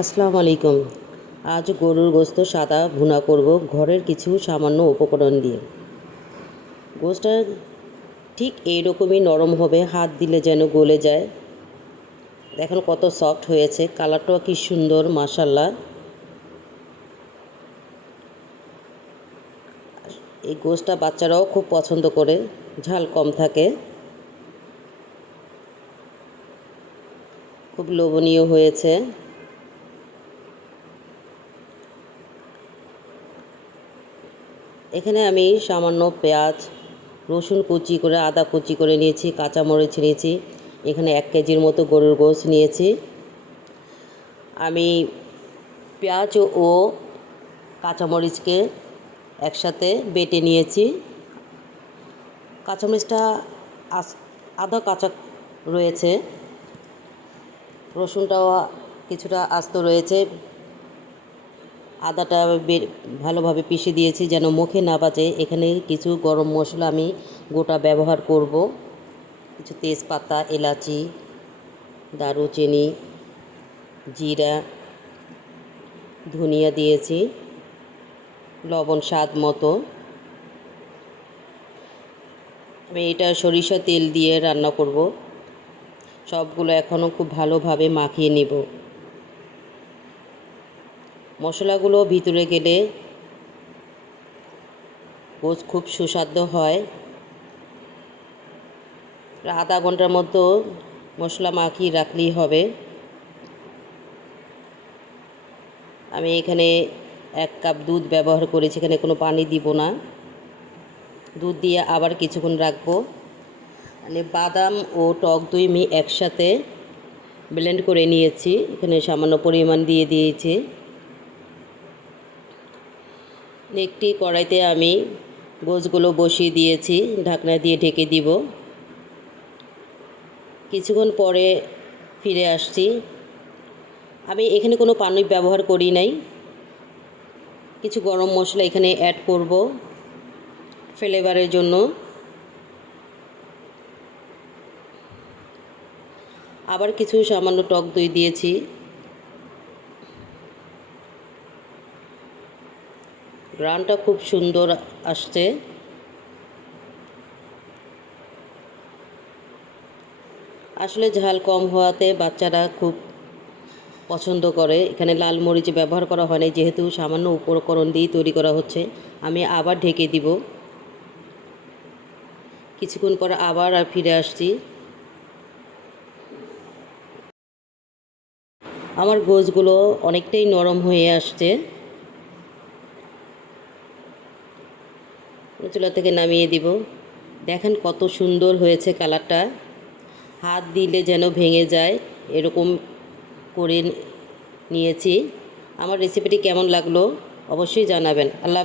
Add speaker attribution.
Speaker 1: আসসালামু আলাইকুম। আজ গরুর গোস্ত সাদা ভুনা করব, ঘরের কিছু সামান্য উপকরণ দিয়ে। গোস্তটা ঠিক এইরকমই নরম হবে, হাত দিলে যেন গলে যায়। দেখেন কত সফট হয়েছে, কালারটাও কি সুন্দর মাসাল্লাহ এই গোস্তটা বাচ্চারাও খুব পছন্দ করে, ঝাল কম থাকে। খুব লোভনীয় হয়েছে। এখানে আমি সামান্য পেঁয়াজ, রসুন কুচি করে, আদা কুচি করে নিয়েছি, কাঁচামরিচ নিয়েছি। এখানে এক কেজির মতো গরুর গোশ নিয়েছি। আমি পেঁয়াজ ও কাঁচামরিচকে একসাথে বেটে নিয়েছি। কাঁচামরিচটা আধা কাঁচা রয়েছে। রসুনটাও কিছুটা আস্ত রয়েছে। আদাটা ভালোভাবে পিষে দিয়েছি যেন মুখে না বাজে। এখানে কিছু গরম মশলা আমি গোটা ব্যবহার করব। কিছু তেজপাতা, এলাচি, দারুচিনি, জিরা, ধনিয়া দিয়েছি, লবণ স্বাদ মতো। আমি এটা সরিষা তেল দিয়ে রান্না করব। সবগুলো এখনও খুব ভালোভাবে মাখিয়ে নিব। মশলাগুলো ভিতরে গেলে গোছ খুব সুস্বাদু হয়। আধা ঘণ্টার মতো মশলা মাখিয়ে রাখলেই হবে। আমি এখানে এক কাপ দুধ ব্যবহার করেছি, এখানে কোনো পানি দিব না। দুধ দিয়ে আবার কিছুক্ষণ রাখব। মানে বাদাম ও টক দই আমি একসাথে ব্লেন্ড করে নিয়েছি। এখানে সামান্য পরিমাণ দিয়ে দিয়েছি। একটি কড়াইতে আমি গোছগুলো বসিয়ে দিয়েছি, ঢাকনা দিয়ে ঢেকে দিব। কিছুক্ষণ পরে ফিরে আসছি। আমি এখানে কোনো পানি ব্যবহার করি নাই। কিছু গরম মশলা এখানে অ্যাড করব ফ্লেভারের জন্য। আবার কিছু সামান্য টক দই দিয়েছি। গ্রানটা খুব সুন্দর আসছে। আসলে ঝাল কম হওয়াতে বাচ্চারা খুব পছন্দ করে। এখানে লাল মরিচ ব্যবহার করা হয় না যেহেতু সামান্য উপকরণ দিয়েই তৈরি করা হচ্ছে। আমি আবার ঢেকে দিব। কিছুক্ষণ পর আবার আর ফিরে আসছি। আমার গোছগুলো অনেকটাই নরম হয়ে আসছে। চুলা থেকে নামিয়ে দিব। দেখেন কত সুন্দর হয়েছে কালারটা। হাত দিলে যেন ভেঙে যায়, এরকম করে নিয়েছি। আমার রেসিপিটি কেমন লাগল অবশ্যই জানাবেন। আল্লাহ